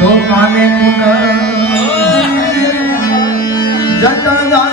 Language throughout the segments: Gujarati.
તો કાને કુંડ જટાધારી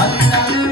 i'm Allah